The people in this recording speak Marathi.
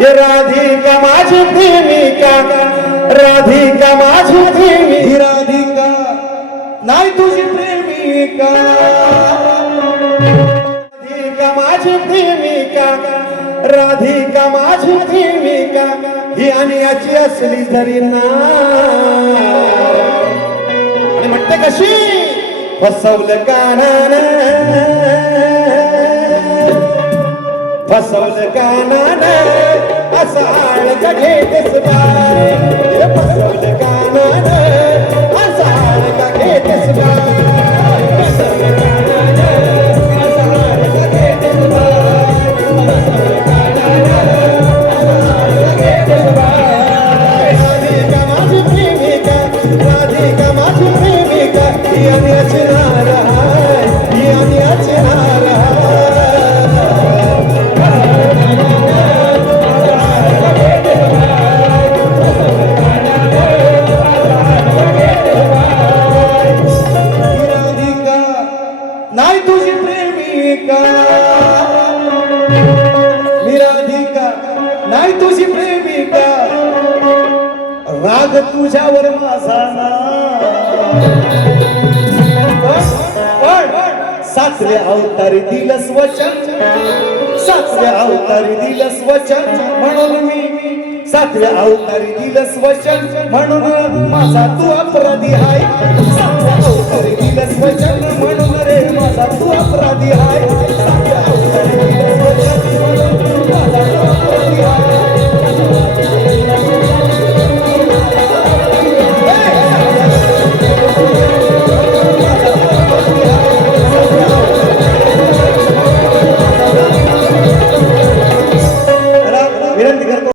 ये राधिका माझी प्रेमिका, राधिका माझी प्रेमी, ही राधिका नाही तुझी प्रेमिका, राधिका माझी प्रेमिका, राधिका माझी प्रेमिका, ही आणि याची असली तरी ना. आणि म्हणते कशी फसवलं कानानं, फसवलं कानानं असं आळका घेतेस बाय, फसवलं कानानं असं आळका घेतेस बाय, फसवलं कानानं असं आळका घेतेस बाय, फसवलं कानानं असं आळका घेतेस बाय. राधिका माझी प्रेमिका, राधिका माझी प्रेमिका, ही आणि असणार हाय, ही आणि असणार हाय. नाही तुझी प्रेमिका, मी राधिका नाही तुझी प्रेमिका, राग तुझ्यावर माझा ना. पण सातव्या अवतारी दिलंस वचन, सातव्या अवतारी दिलंस वचन, म्हणून मी सातव्या अवतारी दिलंस वचन, म्हणून माझा तू अपराधी आहे. सातव्या अवतारी दिलंस वचन, म्हणून रे माझा तू अपराधी आहे. सातव्या अवतारी दिलंस वचन, म्हणून माझा तू अपराधी आहे.